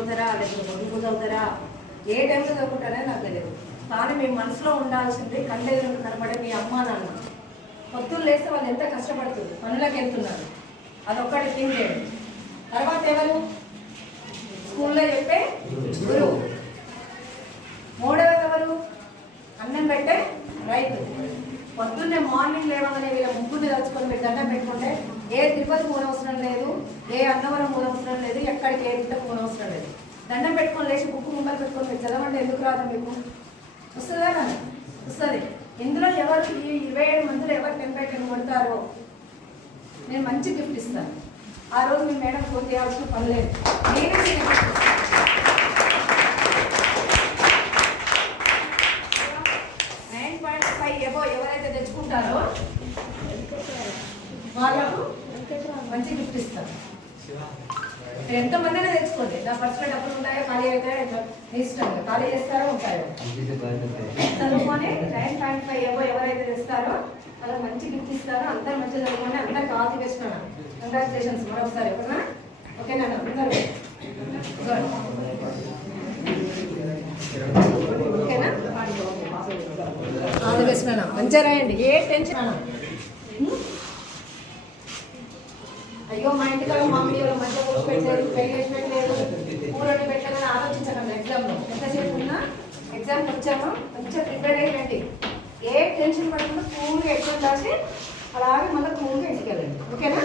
చదువుతారా ఏ టైంలో చదువుకుంటారో నాకు తెలియదు. కానీ మీ మనసులో ఉండాల్సింది కళ్ళెదురు కనబడే మీ అమ్మా నాన్న. పొత్తులు లేస్తే వాళ్ళు ఎంత కష్టపడుతుంది? పనులకు వెళ్తున్నారు. అదొక్కటి థింక్ చేయండి. తర్వాత ఎవరు? స్కూల్లో చెప్పే గురువు. మూడవది ఎవరు? అన్నం పెట్టే రైతు. పొద్దున్నే మార్నింగ్ లేవగానే వీళ్ళ ముగ్గురిని తలుచుకొని మీరు దండం పెట్టుకుంటే ఏ తిరుపతి మూలవసరం లేదు ఏ అన్నవరం మూలవసరం లేదు ఎక్కడికి ఏ తిట్ట మూలవసరం లేదు. దండం పెట్టుకొని లేచి బుక్ ముంబలు పెట్టుకొని మీరు చదవండి ఎందుకు రాదా మీకు? వస్తుందా కానీ వస్తుంది. ఇందులో ఎవరు ఈ ఇరవై ఏడు మందిలో ఎవరు టెంపై టెన్ కొడతారో నేను మంచి గిఫ్ట్ ఇస్తాను. ఆ రోజు మీ మేడం ఫోన్ చేయాల్సిన పని లేదు. నేను మీకు gift ఇస్తాను. నైన్ పాయింట్ ఫైవ్ ఎబో ఎవరైతే వాళ్ళకు మంచి గిఫ్ట్ ఇస్తారు. మీరు ఎంతమంది అయినా తెచ్చుకోండి. నా పర్సులో డబ్బులు ఉంటాయో? ఖాళీ అవుతాయో? మీ ఇష్టం ఖాళీ చేస్తారో ఉంటాయో? చదువుకొని నైన్ పాయింట్ ఫైవ్ ఏవో ఎవరైతే తెస్తారో వాళ్ళకి మంచి గిఫ్ట్ ఇస్తారో అందరు మంచిగా చదువుకొని అందరు కాల్ చేసినాను కంగ్రాచులేషన్స్ మరొకసారి ఓకేనా? ఓకేనా? అందరూ Good. ఓకేనా నాన్న మంచిగా రాయండి. ఏ టెన్షన్? అయ్యో మా ఇంటికాడ మామిడి వాళ్ళు మధ్య కూర్చో పెట్టలేదు పెళ్ళి చేసి పెట్టలేదు కూరని పెట్టాలని ఆలోచించకండి. ఎగ్జామ్లో ఎంతసేపు ఉన్నా ఎగ్జామ్కి వచ్చాము? కొంచెం ప్రిపేర్ అయ్యి రండి ఏ టెన్షన్ పడకుండా కూల్గా ఎగ్జామ్ రాసి అలాగే మళ్ళీ కూల్గా ఇంటికి వెళ్ళండి. ఓకేనా?